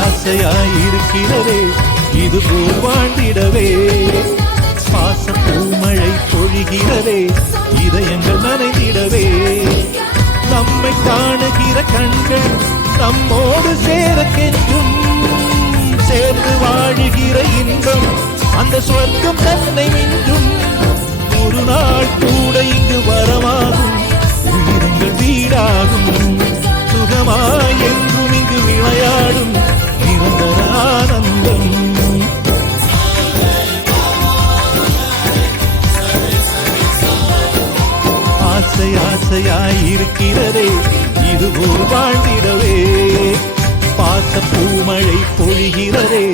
ஆசையாயிருக்கிறதே இதுபோல் வாழ்ந்திடவே, பாசம் பூமழை பொழிகிறதே இதயங்கள் நனைந்திடவே, நம்மை காணுகிற கண்கள் நம்மோடு சேரக்கென்றும், சேர்ந்து வாழுகிற இன்பம் அந்த சொர்க்கம் தன்னை மிஞ்சும், ஒரு நாள் கூட இங்கு வரமாகும், உயிரங்கள் வீடாகும், சுகமாய் என்றும் இங்கு விளையாடும் நிரந்தர ஆனந்தம். ஆசையாயிருக்கிறதே இதுபோல் வாழ்ந்திடவே, பாச பூமழை பொழிகிறதே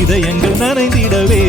இதயங்கள் நனைந்திடவே.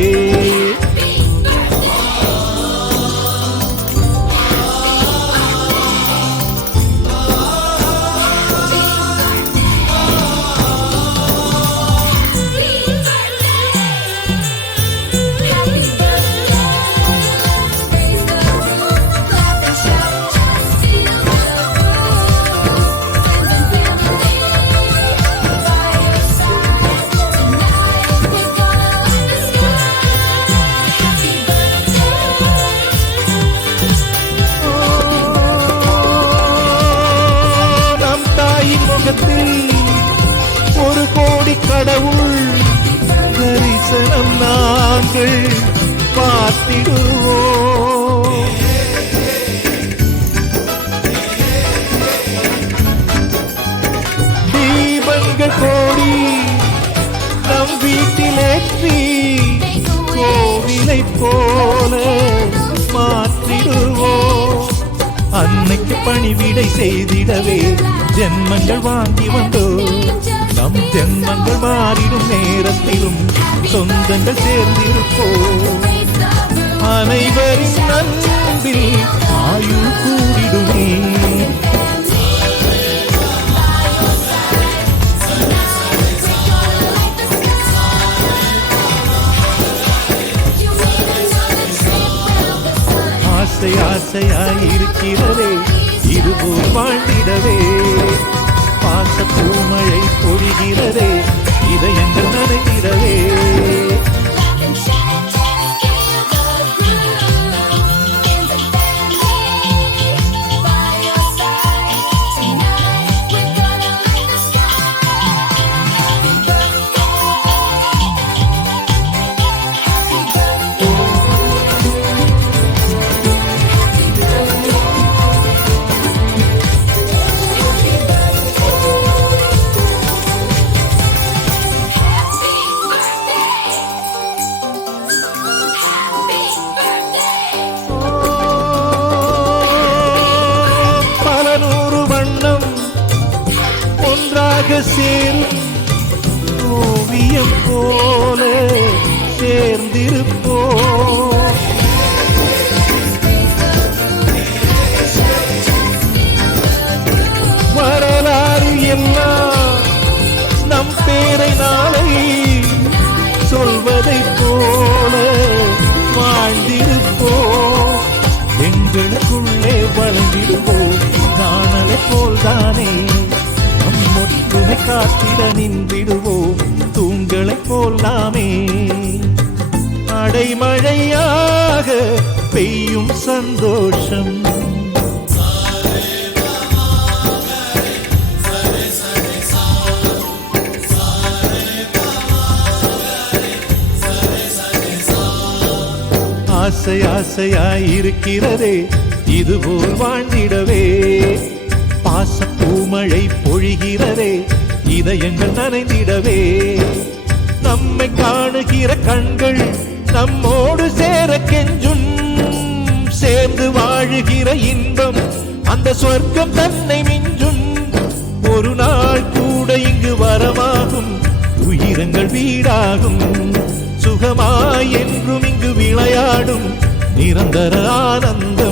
ஒரு கோடி கடவுள் தரிசனம் நாங்கள் பார்த்திடுவோம், தீபங்கள் கோடி நம் வீட்டிலேற்றி கோவிலை போல மாற்றிடுவோம், அன்னைக்கு பணிவிடை செய்திடவே ஜென்மங்கள் வாங்கி வந்தோ, நம் ஜென்மங்கள் மாறிடும் நேரத்திலும் சொந்தங்கள் சேர்ந்திருப்போம், அனைவரின் அன்பில் ஆயுள் கூடிடுமே. ஆசையாயிருக்கிறதே இதுபோல் வாழ்ந்திடவே, பாச பூமழை பொழிகிறதே இதயங்கள் நனைந்திடவே. சேரும் ஓவியம் போல சேர்ந்திருப்போம், வரலாறு எல்லாம் நம் பேரை நாளை சொல்வதை போல வாழ்ந்திருப்போம், எங்களுக்குள்ளே வளர்ந்திடுவோம் நாணலை போல்தானே, ஒற்றுமை காத்திட நின்றிடுவோம் தூண்களை போல் நாமே, அடைமழையாக பெய்யும் சந்தோஷம், ஆசையாயிருக்கிறதே இதுபோல் வாழ்ந்திடவே, பாச பூமழை பொழிகிறதே இதயங்கள் நனைந்திடவே, நம்மை காணுகிற கண்கள் நம்மோடு சேர கெஞ்சும், சேர்ந்து வாழுகிற இன்பம் அந்த சொர்க்கம் தன்னை மிஞ்சும். ஒரு நாள் கூட இங்கு வரமாகும், உயிரங்கள் வீடாகும். சுகமாய் என்றும் இங்கு விளையாடும் நிரந்தர ஆனந்தம்.